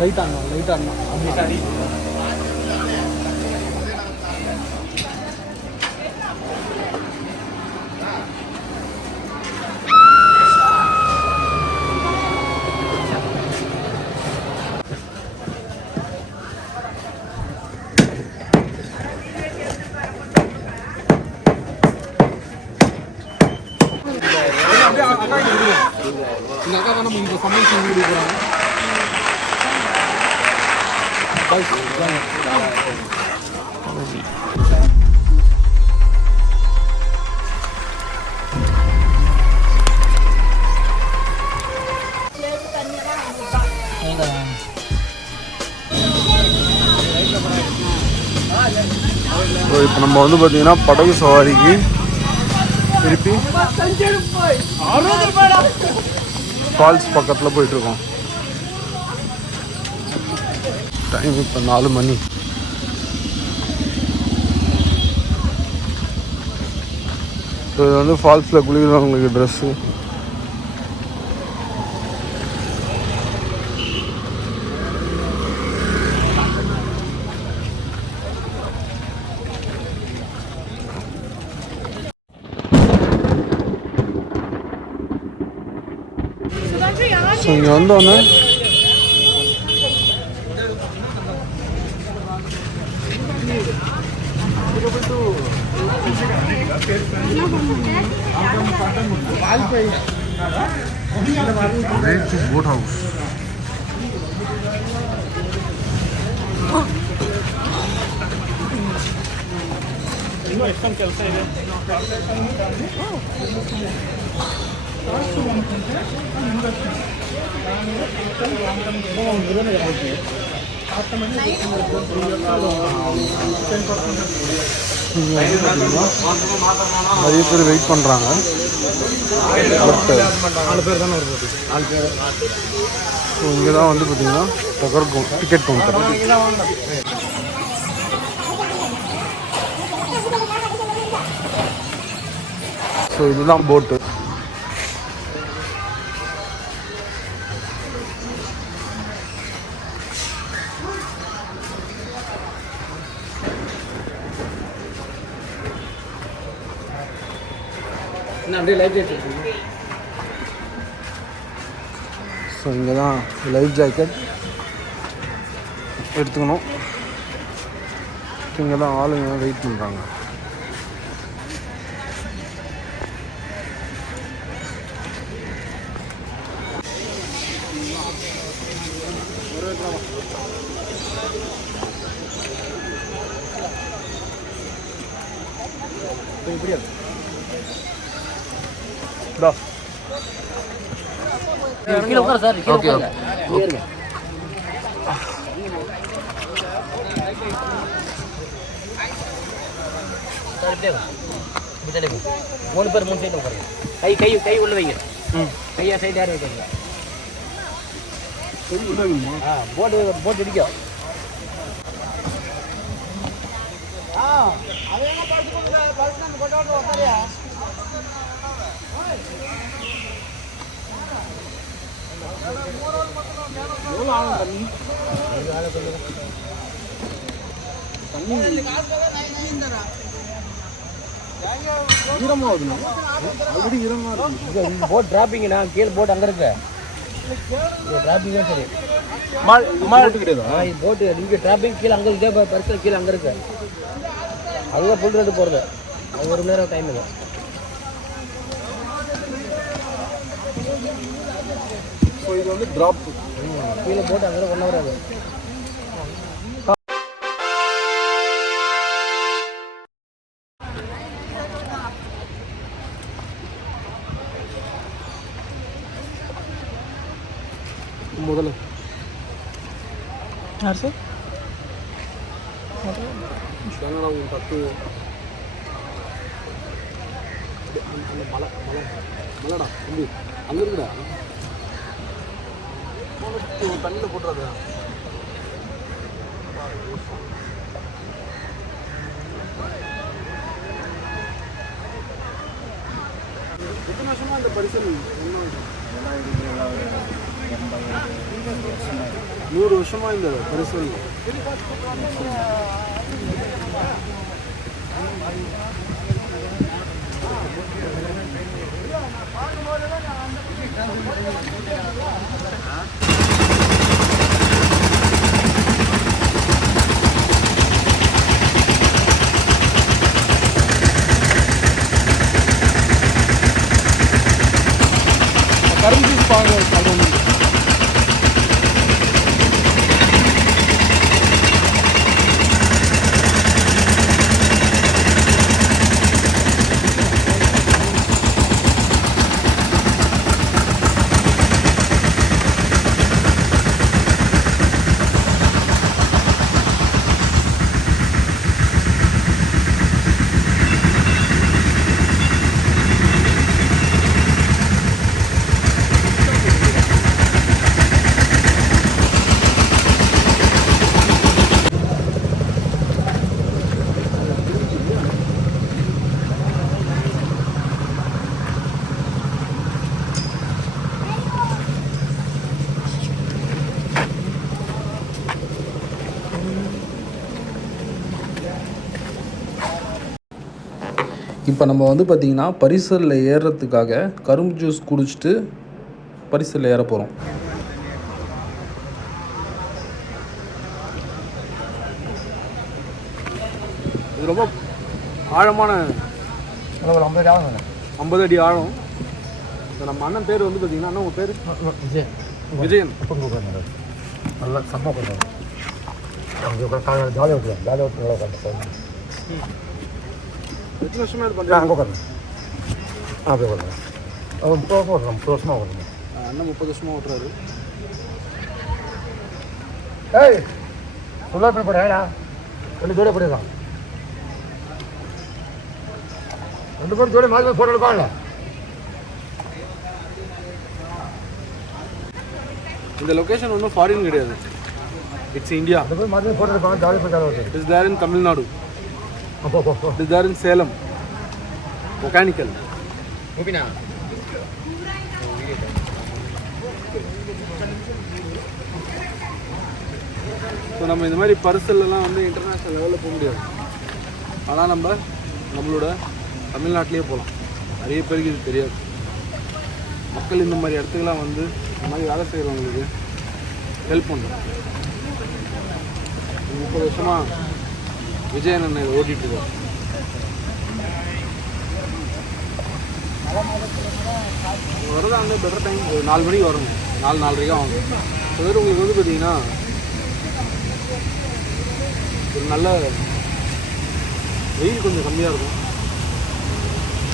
லைட்டாக அப்படி இந்த அக்கா தான் நம்ம இந்த சமையல் செஞ்சு கொடுக்குறாங்க. இப்போ நம்ம வந்து பார்த்தீங்கன்னா படகு சவாரிக்கு திருப்பி ஃபால்ஸ் பக்கத்தில் போயிட்டுருக்கோம். டைம் இப்போ 4 மணி. ஸோ இது வந்து ஃபால்ஸில் குளிக்கிறவங்களுக்கு ட்ரெஸ்ஸு. ஸோ இங்கே வந்தோன்னே போட் ஹவுஸ். ಕೆಲಸ ಇದೆ. நிறைய பேர் வெயிட் பண்ணுறாங்க. பட் 4 பேர் தானே வருது. 4 பேர். ஸோ இங்கே தான் வந்து பார்த்தீங்கன்னா டிக்கெட் கவுண்டர். ஸோ இதுதான் போட்டு. ஸோ இங்கே தான் லைஃப் ஜாக்கெட் எடுத்துக்கணும். இங்கே தான் ஆளுங்க வெயிட் பண்ணுறாங்க. கீழே உட்கார சார். Okay okay. மூணு பேர் 3 சைடு உட்காருங்க. கை உள்ள வைங்க. கையா சைடு யாரும் வைக்கிறீங்க. போட்டு இடிக்கும். போட் டிராப்பிங்னா கீழே போட் அங்கே இருக்கு. டிராப்பிங் தான் சரி. போட்டு இங்கே டிராப்பிங் கீழே அங்கே இதே பரிசல் கீழே அங்கே இருக்கு. அதுதான் புல் ரேட்டு போகிறது. அது 1 மணி நேரம் டைம் இல்லை. ஸோ இது வந்து ட்ராப் கீழே போட்டு அங்கே 1 ஹவர் ஆகுது. முதல்ல யார் சார் தட்டு மலைடா தம்பி அங்கே இருக்குடா. தண்ணியில் போட்டுறாது. எத்தனை வருஷமா இந்த பரிசல் என்ன 100 வருஷமாக இந்த பரிசல். கரும்பு பாருங்க. இப்போ நம்ம வந்து பார்த்திங்கன்னா பரிசலில் ஏறுறதுக்காக கரும்பு ஜூஸ் குடிச்சிட்டு பரிசலில் ஏற போகிறோம். இது ரொம்ப ஆழமான 50 அடி ஆழம். இப்போ நம்ம அண்ணன் பேர் வந்து பார்த்திங்கன்னா அண்ணன் உங்கள் பேர் விஜயன். நல்லா சப்பா பண்ணுறேன். எத்தனை வருஷமாக இது பண்ணுறேன்? அங்கே உட்காருங்க. அப்படியே உட்காருங்க. 30 வருஷமாக ஓட்டுறேன். அண்ணன் 30 வருஷமாக ஓட்டுறாரு. ஏய் சொல்ல போடா 2 ஜோடி போடுறான். 2 பேரும் ஜோடி மாதிரி ஃபோட்டோ எடுப்பாங்கல்ல. இந்த லொக்கேஷன் ஒன்றும் ஃபாரின் கிடையாது. It's India. 2 பேரும் மாதிரி ஃபோட்டோ எடுப்பாங்க. ஜாலி போய் it is there in Tamil Nadu. It is there in Salem. Mechanical. So நம்ம இந்த மாதிரி பரிசல்லாம் வந்து இன்டர்நேஷ்னல் லெவலில் போக முடியாது. ஆனால் நம்மளோட தமிழ்நாட்டிலே போகலாம். நிறைய பேருக்கு இது தெரியாது. மக்கள் இந்த மாதிரி இடத்துக்கெல்லாம் வந்து இந்த மாதிரி வேலை செய்கிறவங்களுக்கு ஹெல்ப் பண்ணுறோம். 30 வருஷமாக விஜயன் அண்ணன் இதை ஓட்டிகிட்ருக்கார். வரதான் வந்து பெட்டர் டைம் ஒரு 4 மணிக்கு வரணும். 4-4:30 ஆகும். அதாவது உங்களுக்கு வந்து பார்த்தீங்கன்னா ஒரு நல்ல வெயில் கொஞ்சம் கம்மியாக இருக்கும்.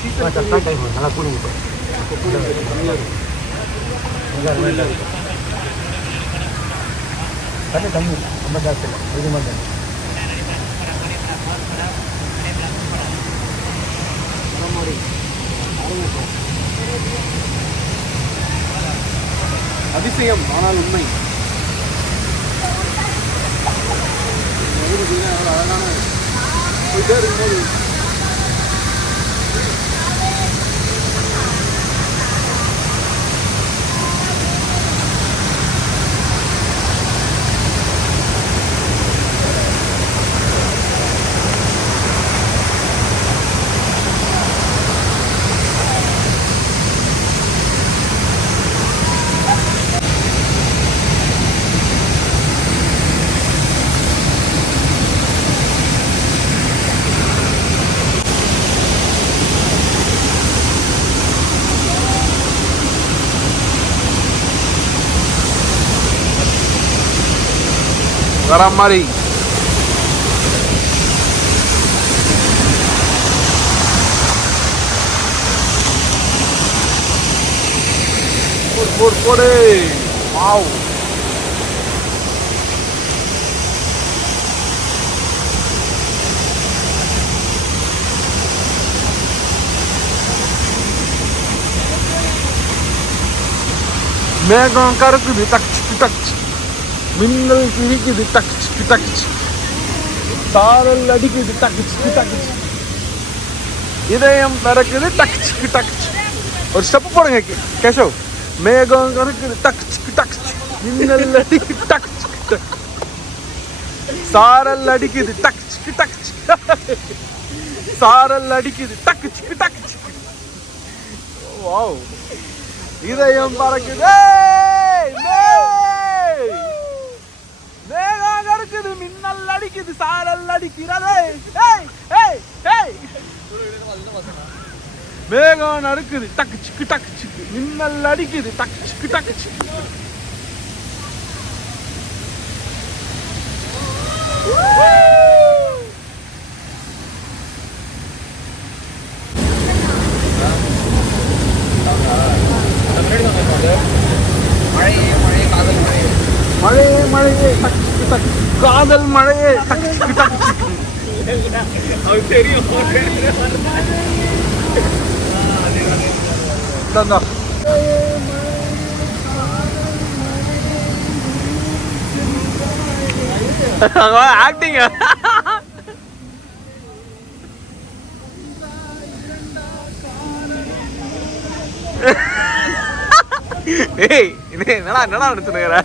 சீசன் டைம் நல்லா கூலிங் கம்மியாக இருக்கும். தண்ணி ரொம்ப ஜாஸ்தி இல்லை. இது மாதிரி அதிசயம் ஆனால் உண்மை. அழகான போயிட்டே இருக்கும்போது வர மாதிரி போடு. வாவ். மேகம் கருக்குது. Touch touch. மின்னல் கிழிக்குது. Touch touch. சாரல் அடிக்குது. Touch touch. இதயம் பறக்குது. Touch touch. ஒரு ஸ்டெப் போடுங்க கேஷவ். மேகம் கருக்குது டக் டக், மின்னல் அடிக்குது டக் டக், சாரல் அடிக்குது டக் டக், சாரல் அடிக்குது டக் டக். வாவ், இதயம் பறக்குது, மேகம் கருக்குது, மின்னல் அடிக்குது, சாரல் அடிக்கிறது, மேகம் நறுக்குது டக்கு சிக்கு டக்கு சிக்கு, மின்னல் அடிக்குது டக்கு சிக்கு டக்கு சிக்கு. மழையே மழையே டக்கு டக்கு, காதல் மழையே டக்கு டக்கு டக்கு. தெரியும் ஆக்டிங். ஏய் என்னடா என்னடா நினைச்சுக்கிற?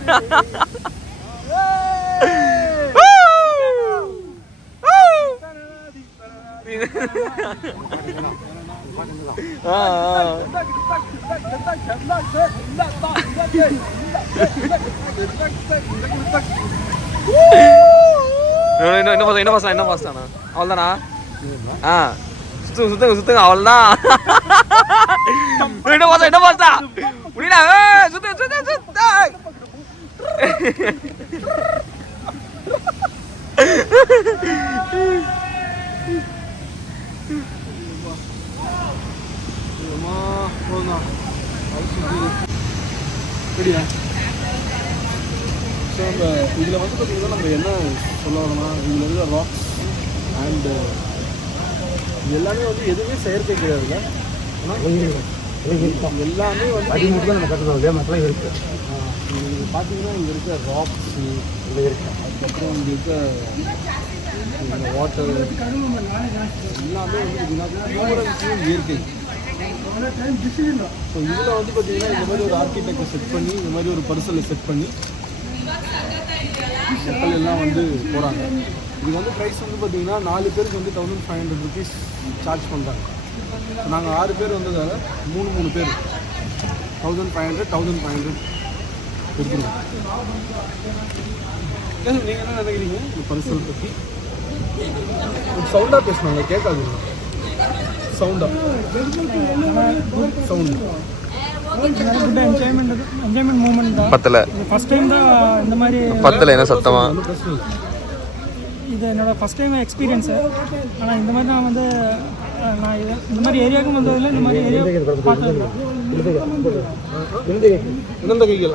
என்ன பாஸ்தானா அவ்வளோதானா? சுத்துங்க சுத்துங்க அவ்வளோதான். என்ன பாஸ்தா முடியல, சுத்து சுத்து சுத்த. ஸோ அந்த இதில் வந்து பார்த்திங்கன்னா நம்ம என்ன சொல்ல வரோம்னா, இதில் இருக்க ராக்ஸ் அண்டு இது எல்லாமே வந்து எதுவுமே செயற்கை கிடையாதுல்ல. எல்லாமே வந்து அடிமுறை நம்ம கற்றுக்கணும். மக்களாக இருக்குது. நீங்கள் பார்த்தீங்கன்னா இங்கே இருக்க ராக்ஸு இங்கே இருக்குது, அதுக்கப்புறம் இங்கே இருக்க இந்த வாட்டர் எல்லாமே வந்து பார்த்திங்கன்னா இயற்கை. ஸோ இதில் வந்து பார்த்திங்கன்னா இந்த மாதிரி ஒரு ஆர்கிடெக்டை செட் பண்ணி, இந்த மாதிரி ஒரு பரிசலை செட் பண்ணி மக்கள் எல்லாம் வந்து போகிறாங்க. இது வந்து ப்ரைஸ் வந்து பார்த்திங்கன்னா 4 பேருக்கு வந்து 1500 rupees சார்ஜ் பண்ணுறாங்க. நாங்கள் 6 பேர் வந்ததால் 3 பேர் 1500 கொடுத்துருவோம். நீங்கள் என்ன நினைக்கிறீங்க இந்த பரிசல் பற்றி? சவுண்டாக பேசுனாங்க, கேட்காதுங்க. சவுண்டாக சவுண்டு என்ஜாய்மெண்ட் மூமெண்ட் தான். பத்தல ஃபர்ஸ்ட் டைம் தான் இந்த மாதிரி பத்தல என்ன சத்தமா. இது என்னோட ஃபர்ஸ்ட் டைம் எக்ஸ்பீரியன்ஸு. ஆனால் இந்த மாதிரி நான் வந்து நான் இந்த மாதிரி ஏரியாவுக்கும் வந்ததில்லை, இந்த மாதிரி ஏரியா பார்த்ததில்லை. இனந்த கைகள்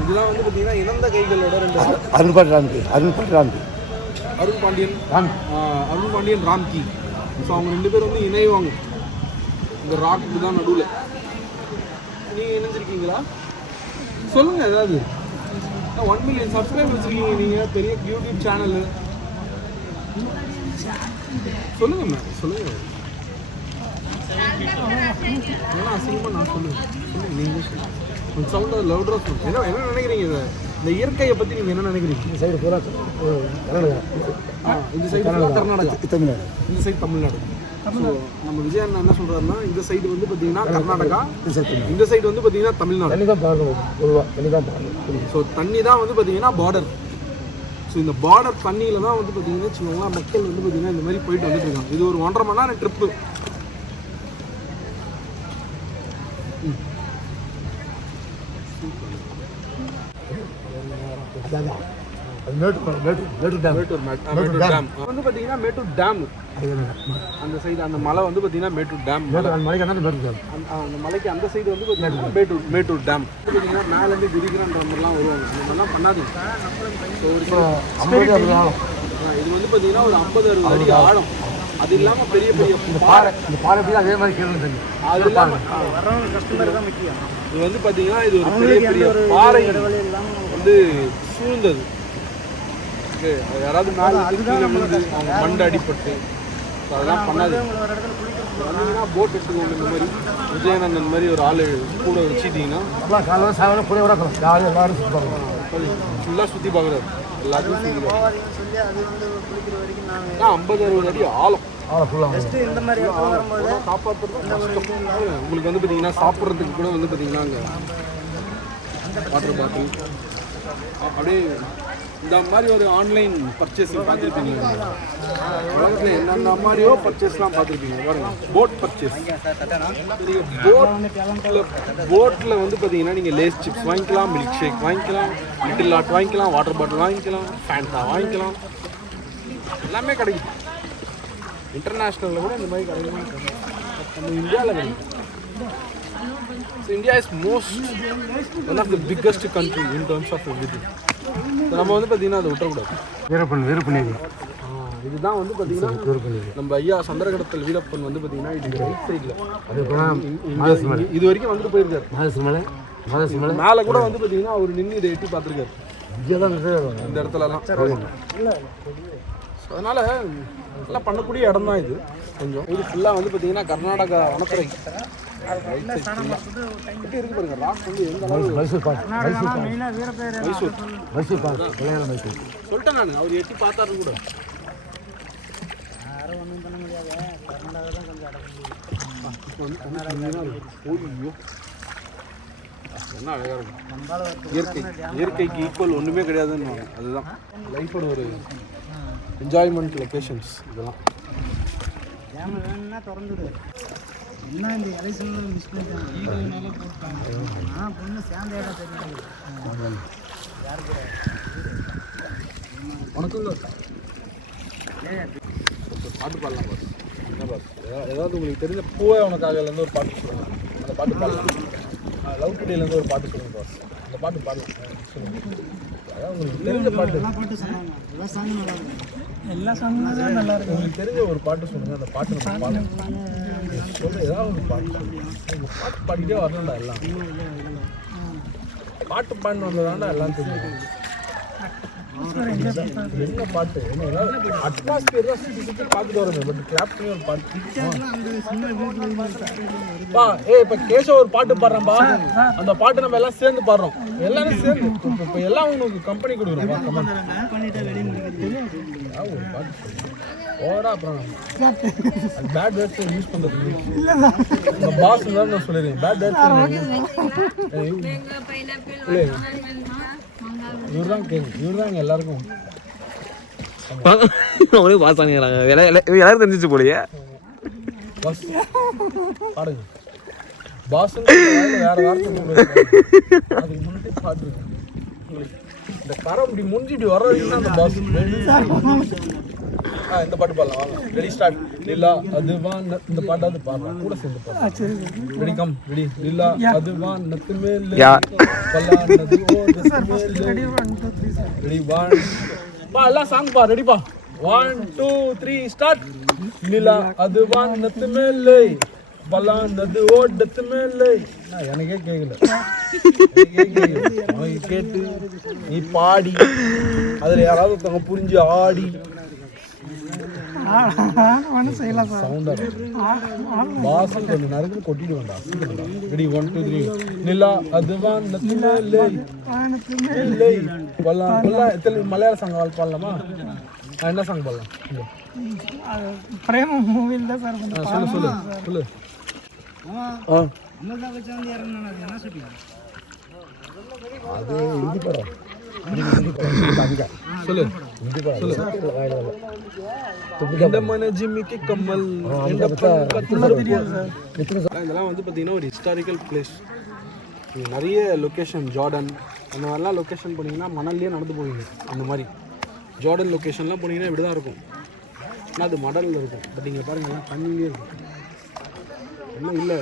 இதெல்லாம் வந்து பார்த்தீங்கன்னா இனந்த கைகளோட 2 அருண் பாண்டியன் ராம்கி. ஸோ அவங்க 2 பேர் வந்து இணைவாங்க இந்த ராக்கு தான் நடுவில். நீங்கள் இணைஞ்சிருக்கீங்களா? சொல்லுங்கள் ஏதாவது. 1 million சப்ஸ்கிரைபர் வச்சுருக்கீங்க நீங்கள், பெரிய யூடியூப் சேனலு. சொல்லுங்கள் மேம், சொல்லுங்கள். ஏன்னா அசிங்கமாக நான் சொல்லுங்கள் நீங்கள் சொல்லுங்கள். கொஞ்சம் சவுண்டாக லவுடராக சொல்லுங்கள். என்ன நினைக்கிறீங்க இந்த இயற்கையை பற்றி நீங்கள் என்ன நினைக்கிறீங்க? இந்த சைடு பூரா கர்நாடகா, இந்த சைடு கர்நாடகா, தமிழ்நாடு, இந்த சைடு தமிழ்நாடு. ஸோ நம்ம விஜய் அண்ணா என்ன சொல்கிறாருன்னா, இந்த சைடு வந்து பார்த்தீங்கன்னா கர்நாடகா, இந்த சைடு வந்து பார்த்தீங்கன்னா தமிழ்நாடு. ஸோ தண்ணி தான் வந்து பார்த்தீங்கன்னா பார்டர். ஸோ இந்த பார்டர் தண்ணியில் தான் வந்து பார்த்தீங்கன்னா வச்சுக்கோங்களேன் மக்கள் வந்து பார்த்தீங்கன்னா இந்த மாதிரி போயிட்டு வந்துட்டு இருக்காங்க. இது ஒரு 1.5 மணி நேரம் ட்ரிப்பு. மேட்டூர் டேம் வந்து பார்த்தீங்கன்னா மேட்டூர் டேம். அந்த சைடு அந்த மலை வந்து பார்த்தீங்கன்னா மேட்டூர் டேம். அந்த மலைக்கு அந்த சைடு வந்து பார்த்தீங்கன்னா மேட்டூர் டேம். பார்த்தீங்கன்னா மேலேருந்து குதிக்கிறன்ற மாதிரிலாம் வருவாங்க. அந்த மாதிரிலாம் பண்ணாதீங்க. இது வந்து பார்த்தீங்கன்னா ஒரு 50-60 அடி ஆழம். அது இல்லாமல் பெரிய பெரிய பாறை. அதே மாதிரி அது இல்லாமல் கஸ்டமர் தான் முக்கியம். இது வந்து பார்த்தீங்கன்னா இது ஒரு பெரிய பெரிய பாறை வந்து சூழ்ந்தது. யாராவது மேலே அவங்க மண்டை அடிப்பட்டு அதெல்லாம் பண்ணாது. வந்தீங்கன்னா போட் எடுத்துக்கோங்க. இந்த மாதிரி விஜயநந்தன் இந்த மாதிரி ஒரு ஆள் கூட வச்சுட்டிங்கன்னா காலையில் சாயங்காலம் கூட விடணும். ஜாலியாக எல்லாரும் சுற்றுவாங்க. ஃபுல்லாக சுற்றி பார்க்குறாரு. எல்லாத்தையும் சுற்றி சொல்லி அது வந்து குளிக்கிற வரைக்கும் நாங்கள் 50-60 அடி ஆழம். ஃபுல்லாக ஃபஸ்ட்டு இந்த மாதிரி இடத்துல வரும்போது காப்பாற்றுறது உங்களுக்கு வந்து பார்த்தீங்கன்னா சாப்பிட்றதுக்கு கூட வந்து பார்த்தீங்கன்னா அங்கே வாட்டர் பாட்டில் அப்படியே இந்த மாதிரி ஒரு ஆன்லைன் பர்ச்சேஸிங் பார்த்துருப்பீங்க. உலகத்தில் என்னென்ன மாதிரியோ பர்ச்சேஸ்லாம் பார்த்துருப்பீங்க. பாருங்க, போட் பர்ச்சேஸ். போட்டில் வந்து பார்த்தீங்கன்னா நீங்கள் லேஸ் சிப்ஸ் வாங்கிக்கலாம், மில்க் ஷேக் வாங்கிக்கலாம், லிட்டில் லாட் வாங்கிக்கலாம், வாட்டர் பாட்டில் வாங்கிக்கலாம், ஃபேண்டா வாங்கிக்கலாம், எல்லாமே கிடைக்கும். இன்டர்நேஷ்னலில் கூட இந்த மாதிரி கிடைக்கும். நம்ம இந்தியாவில் கிடைக்கும். So India is one of the biggest country in terms of everything. நம்ம வந்து பார்த்தீங்கன்னா அதை விட்டுறக்கூடாது. வீரப்பன் இதுதான் வந்து பார்த்தீங்கன்னா நம்ம ஐயா சந்திரகடத்தல் வீரப்பன் வந்து பார்த்தீங்கன்னா இது ரைட் சைடில் இது வரைக்கும் வந்துட்டு போயிருக்காரு. மேலே கூட வந்து பார்த்தீங்கன்னா அவர் நின்று இதை எட்டி பார்த்துருக்காரு இந்த இடத்துலலாம். ஸோ அதனால் நல்லா பண்ணக்கூடிய இடம் தான் இது. கொஞ்சம் இது ஃபுல்லாக வந்து பார்த்தீங்கன்னா கர்நாடகா வனத்துறை எப்படி இருக்கு பாருங்க. ராக் வந்து எந்த அளவு மைசூர் சொல்லிட்டேன் நான். அவர் எட்டி பார்த்தாரு கூட. ஒன்றும் பண்ண முடியாது. கர்நாடகா தான் கொஞ்சம் என்ன அழகாக இருக்கும். இயற்கைக்கு ஈக்குவல் ஒன்றுமே கிடையாதுன்னு. அதுதான் லைஃபோட ஒரு என்ஜாய்மெண்ட் லொக்கேஷன்ஸ் இதெல்லாம். கேமரா வேணும்னா திறந்துடு. என்ன இந்த எலெக்ஷன்லாம் மிஸ் பண்ணிட்டாங்க. பொண்ணு சேர்ந்தேடா தெரியும். உனக்கு பாட்டு பாடலாம் பாஸ். என்ன பாஸ், ஏதாவது உங்களுக்கு தெரிஞ்ச பூவே உனக்காகலேருந்து ஒரு பாட்டு சொல்லுங்க. அந்த பாட்டு பாடலாம். லவ் டுடேலேருந்து ஒரு பாட்டு சொல்லுங்க பாஸ். அந்த பாட்டு பாடலாம் சொல்லுங்கள். அதான் உங்களுக்கு தெரிஞ்ச பாட்டு. எல்லா பாட்டு சொன்னாங்க. எல்லா சாங்கும் நல்லா இருக்கும். எல்லா சாங்கும் நல்லா இருக்கும். உங்களுக்கு தெரிஞ்ச ஒரு பாட்டு சொல்லுங்கள். அந்த பாட்டு நம்ம பாடலாம். சொல்ல ஏதாவது ஒரு பாட்டு சொல்லுங்கள். பாட்டு பாடிக்கிட்டே வரணும்டா. எல்லாம் பாட்டு பாடினு வந்ததாண்டா எல்லாம் தெரியும். என்ன பாட்டு என்ன ஏதாவது அட்மாஸ்பியர் தான் சுற்றி சுற்றி பார்த்துட்டு வரணும். பட் கிளாப் பண்ணி ஒரு பாட்டு பா. இப்போ கேஷவ ஒரு பாட்டு பாடுறேன்பா. அந்த பாட்டு நம்ம எல்லாம் சேர்ந்து பாடுறோம். எல்லாரும் சேர்ந்து இப்போ எல்லாம் உங்களுக்கு கம்பெனி கொடுக்குறோம். ஒரு பாட்டு ஓவரா அப்புறம் பேட் வேர்ட்ஸ் யூஸ் பண்ணுறது உங்கள் பாஸ் தான் நான் சொல்லிடுறேன். பேட் வேர்ட்ஸ் இவர் தான் கேட்கும். இவர் தான் எல்லாருக்கும் பாஸ் பண்ணிக்கிறாங்க. எல்லாரும் தெரிஞ்சிச்சு போலியே. பாஸ் பாடுங்க. பாஸ் வேற வார்த்தை அதுக்கு முன்னாடி பாட்டு இருக்கு. இந்த கரம் இப்படி முடிஞ்சிட்டு வர வரைக்கும் அந்த பாஸ் இந்த பாட்டு பாடலாம். வாங்க ரெடி ஸ்டார்ட். லீலா அதுவான் இந்த பாட்டாவது பாடலாம். கூட சேர்ந்து பாடலாம். Ready come ready. லீலா அதுவான் நத்து மேல் பல்லா நது ஓ நத்து மேல் ரெடி 1 2 3 ரெடி 1 பா. எல்லாம் சாங் பா. ரெடி பா. 1 2 3 ஸ்டார்ட். லீலா அதுவான் நத்து மேல் பல்லா நது ஓ நத்து மேல். எனக்கே கேட்கல. உனக்கு கேட்டு நீ பாடி அதில் யாராவது ஒருத்தவங்க புரிஞ்சு ஆடி சவுண்டா பாசம் கொஞ்சம் நேரத்தில் கொட்டிட்டு வந்தா. ரெடி 1 2 3 நிலா அதுவான் மலையாள சாங் பாடலாமா? என்ன சாங் பாடலாம்? பிரேம மூவில தான் சார். சொல்லு சொல்லு சொல்லு. அது ஹிந்தி படம். சொல்லு சொல்லு. இதெல்லாம் வந்து பார்த்தீங்கன்னா ஒரு ஹிஸ்டாரிக்கல் பிளேஸ். நிறைய லொக்கேஷன் ஜார்டன் அந்த மாதிரிலாம் லொக்கேஷன் போனீங்கன்னா மணல்லையே நடந்து போவீங்க. அந்த மாதிரி ஜார்டன் லொக்கேஷன்லாம் போனீங்கன்னா இப்படி தான் இருக்கும். ஆனால் அது மணலில் இருக்கும். பட் இங்கே பாருங்கள் தண்ணியிலே இருக்கும். என்ன இல்லை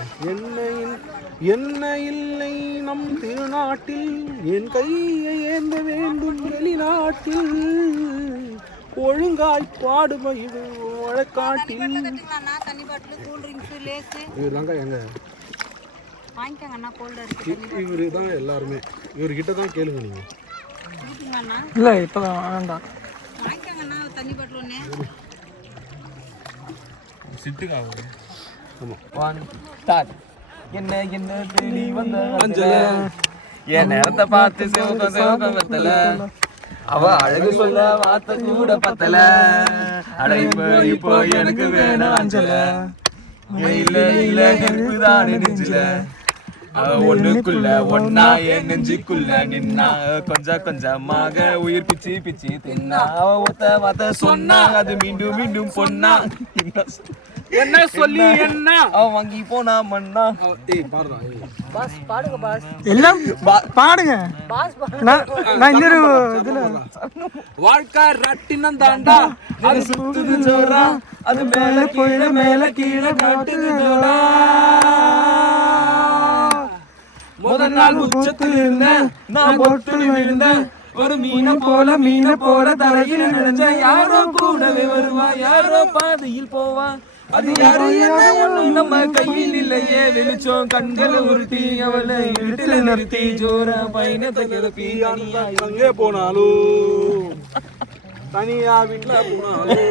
என்ன இல்லை நம் திருநாட்டில் என் கையை ஏந்த வேண்டும் வெளிநாட்டில் ஒழுங்காய் பாடுபயிடு வழக்காட்டில். இவர்தாங்க எங்க இவரு தான் எல்லாருமே. இவர்கிட்ட தான் கேளுங்க நீங்க. இல்லை இப்போதான் வேண்டாம். சிட்டுக்காக ஒன் ஸ்டார்ட். என்ன என்ன தேடி வந்த அஞ்சல, என் நேரத்தை பார்த்து சிவகம் பத்தல, அவ அழகு சொல்ல வார்த்தை கூட பத்தல, அட இப்போ எனக்கு வேணும் அஞ்சல, இல்ல இல்ல நெருப்புதான் நெஞ்சில, ஒண்ணுக்குள்ள ஒன்னா என் நெஞ்சுக்குள்ள நின்னா, கொஞ்சம் கொஞ்சமாக உயிர் பிச்சு பிச்சு தின்னா, அவ ஒத்த வார்த்தை சொன்னா அது மீண்டும் மீண்டும் பொன்னா, என்ன சொல்லி என்ன அவ வாங்கி போனா மண்ணா. பாடுறா பாஸ் பாடுங்க பாஸ். எல்லாம் பாடுங்க. நான் இன்னொரு இதுல வாழ்க்கை ரட்டினம் தாண்டா, அது சுத்துது ஜோரா, அது மேல கீழே மேல கீழே காட்டுது ஜோரா, முதல் நாள் உச்சத்தில் இருந்தேன் நான் பொட்டு விழுந்தேன், ஒரு மீனை போல தரையில் விழுந்தேன், யாரோ கூடவே வருவா யாரோ பாதையில் போவா, அது யாரு என்ன ஒண்ணும் நம்ம கையில் இல்லையே, வெளிச்சம் கண்களை உருட்டி அவளை இருட்டில நிறுத்தி ஜோர பயணத்தை கிளப்பி அங்கே போனாலும் தனியா வீட்டுல போனாலும்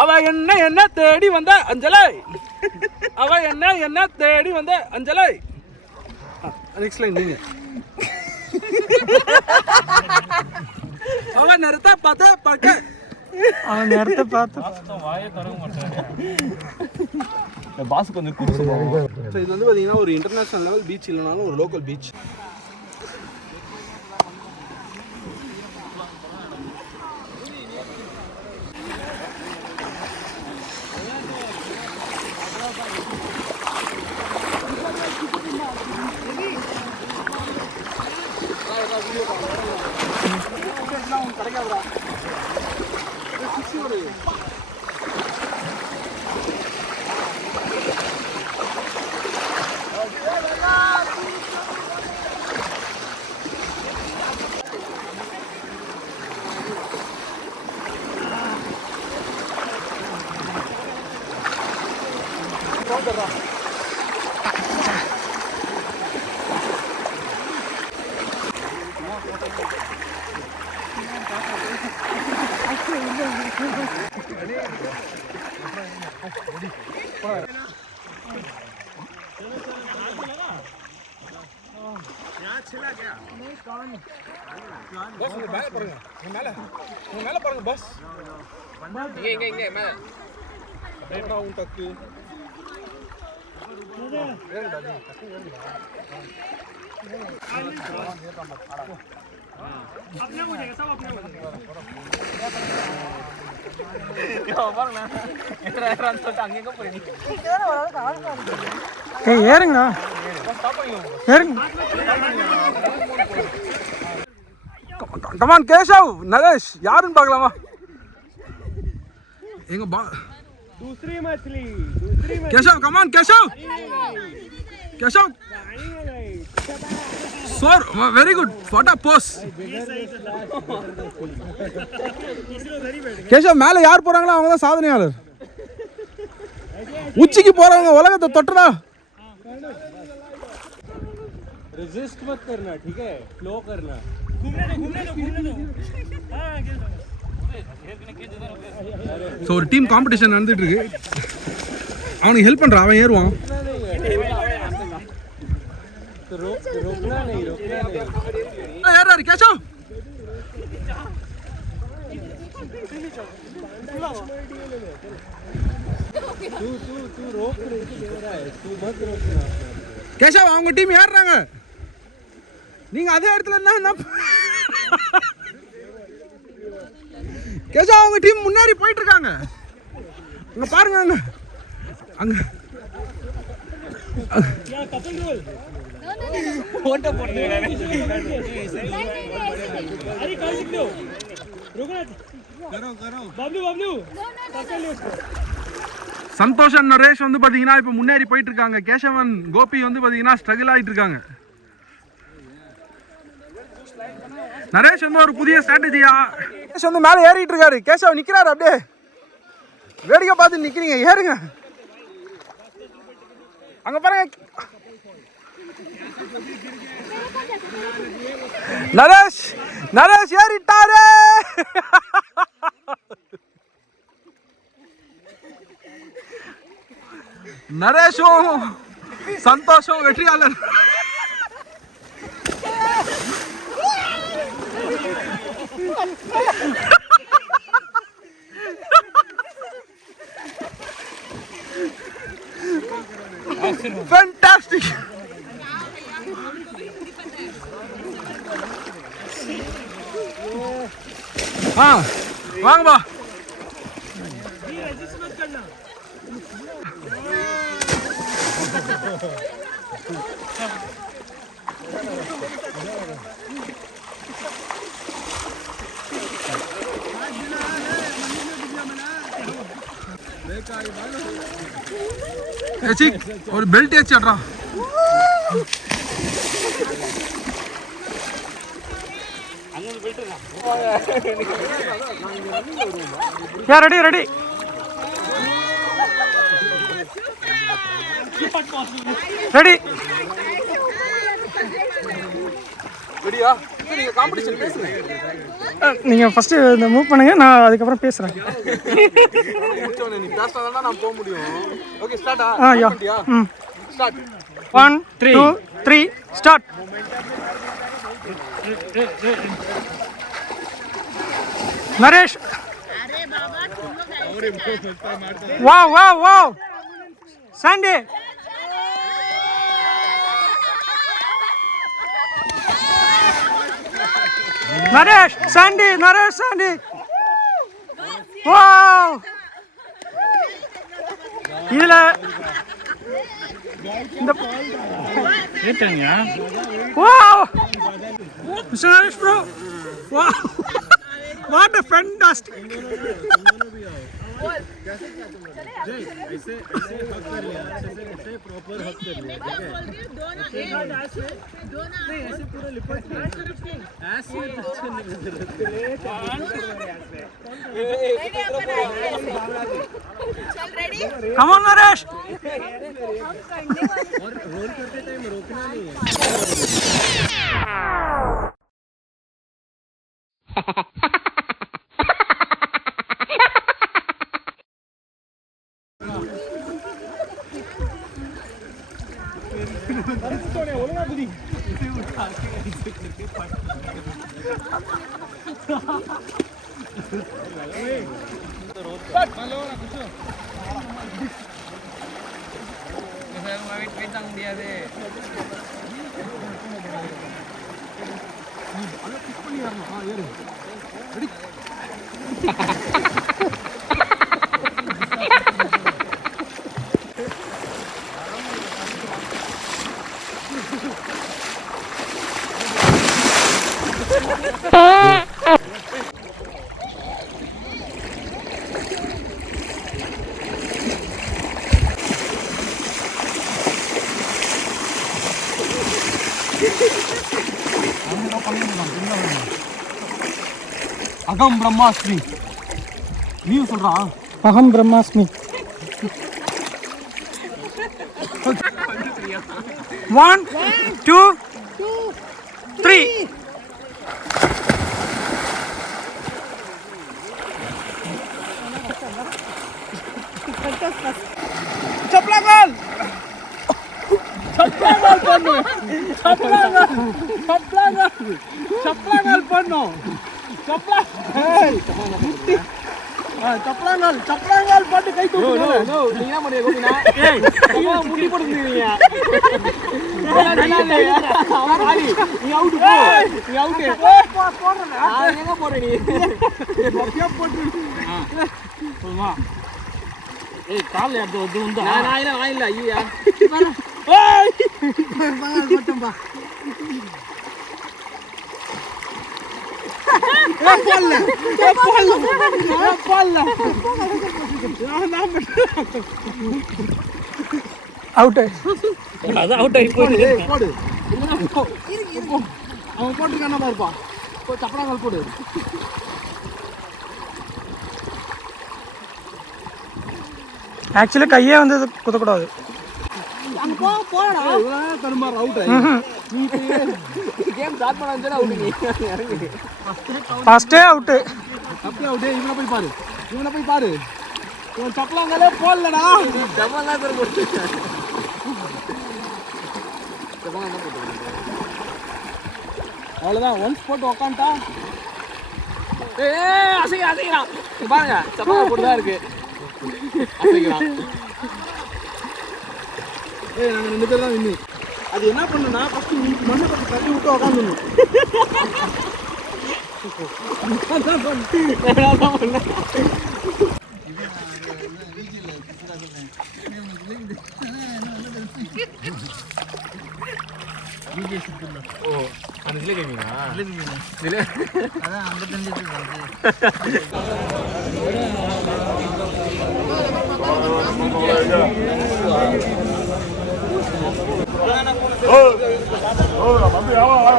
அவ என்ன தேடி வந்த அஞ்சலை, அவ என்ன தேடி வந்த அஞ்சலை. நெக்ஸ்ட் லைன் நீங்க. அவன் நேரத்தை பார்த்து அவன் நேரத்தை பார்த்து பாஸ் கொஞ்சம் இது வந்து பாத்தீங்கன்னா ஒரு இன்டர்நேஷனல் லெவல் பீச் இல்லைனாலும் ஒரு லோக்கல் பீச். बस ये बैग पड़ेगा वो மேல பாருங்க बस இங்க மேல டேட்டா உன் தக்கு अपने हो जाएगा सब अपने हो जाएगा क्या பாருங்க எത്ര சொல்லிட்டு அங்கே எங்க போறீங்க ஏறுங்க ஏறுங்க. கமான் கேஷவ் நரேஷ் யாருன்னு பார்க்கலாமா? எங்க दूसरी मछली Keshav come on Keshav sir very good photo pose Keshav மேல யார் போறாங்களோ அவங்க தான் சாதனையாளர். உச்சிக்கு போறவங்க உலகத்தை தொட்டறா. रेजिस्ट मत करना ठीक है फ्लो करना घूमने दो ஸோ ஒரு டீம் காம்படிஷன் நடந்துட்டு இருக்கு. அவனுக்கு ஹெல்ப் பண்றான், அவன் ஏறுவான். ஏறாரு கேஷவ். கேஷவ் அவங்க டீம் ஏறுறாங்க, நீங்க அதே இடத்துல என்ன கேஷவ் அவங்க டீம் முன்னாடி போயிட்டு இருக்காங்க. அங்க பாருங்க அங்க அங்க फोटो போடுங்க अरे कर सकते हो रुको करो बाबलू पकड़ लो उसको. சந்தோஷ் நரேஷ் வந்து பாத்தீங்கன்னா இப்ப முன்னேறி போயிட்டு இருக்காங்க. கேசவன் கோபி வந்து பாத்தீங்கன்னா ஸ்ட்ரகிள் ஆயிட்டு இருக்காங்க. நரேஷ் வந்து ஒரு புதிய ஸ்ட்ராட்டஜியா நரேஷ் வந்து மேல ஏறிட்டு இருக்காரு. கேசவ் நிக்கிறாரு, அப்படியே வேடிக்கை பார்த்து நிக்கிறீங்க. ஏறுங்க அங்க பாருங்க. நரேஷ் நரேஷ் ஏறிட்டாரே. நரேஷும் சந்தோஷம் வெற்றியாளர். Fantastic. வாங்கப்பா. ஒரு பெல்ட் ஏச்சாட்றா. Ready ready. ரெடி ரெடியா? நீங்க காம்படிஷன் பேசுங்க. நீங்க ஃபர்ஸ்ட் இந்த மூவ் பண்ணுங்க, நான் அதுக்கப்புறம் பேசுறேன். நீ பேசினா நான் போக முடியும். ஓகே ஸ்டார்ட்டா? யா. ஸ்டார்ட். 1 2 3 ஸ்டார்ட். नरेश वाह वाह वाह संडे नरेश संडे वाह இதுல இந்த ஏட்டங்க wow mister Naresh bro wow what a fantastic ऐसे हक कर लिया ऐसे प्रॉपर हक कर लिया ठीक है नहीं ऐसे पूरा लिपट ऐसे अच्छे नहीं चल रेडी कम ऑन नरेश और रोल करते टाइम रोकना नहीं है अगम ब्रह्मास्मि நீ சொல்றா अहम ब्रह्मास्मि 1 2 3 चपलागल பண்ணு चपलागल பண்ணு चपलागल போட்டு கை தூக்கு நோ நீ என்ன பண்ணே கோபினா ஏய் நீ முடி போடுறீங்க நீ அவுட் போ நீ அவுட் போடுறேன் நான் எங்க போறே நீ பப்பியா போட்டு போமா ஏய் கால் யாரது வந்து உண்டா நான் இல்ல ஐயா ஏய் பங்கல் போட்டம்பா அவுட் அது அவுட் ஆகி போயிடு போடு அவன் போட்டுருக்கான பாருப்பா சப்படாங்கல் போடு ஆக்சுவலி கையே வந்து குத்தக்கூடாது போடா தடுமாறு அவுட் கேம் ஸ்டார்ட் பண்ணாதே அவுட் நீ இறங்கு ஃபர்ஸ்டே அவுட் அப்படியே அவுட் இவனை போய் பாரு இவன் சப்பலாங்களே போடலடா டபுள்லாம் பேர் போட்டு அவ்வளோதான் ஒன்ஸ் போட்டு உக்காண்டா அசைக்கிறான் பாருங்க சப்பலா போட்டுதான் இருக்கு அசைக்கிறான் நாங்கள் 2 பேர் தான் வின்னு அது என்ன பண்ணுன்னா ஃபஸ்ட்டு மண்ணை பற்றி தள்ளி விட்டு உக்காந்துடணும் அந்த இதில் கேட்குறீங்களா அதான் அந்த தண்ணி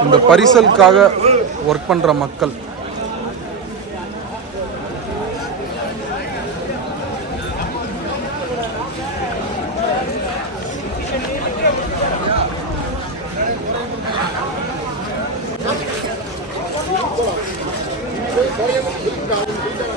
இந்த பரிசலுக்காக ஒர்க் பண்ணுற மக்கள் Sorry,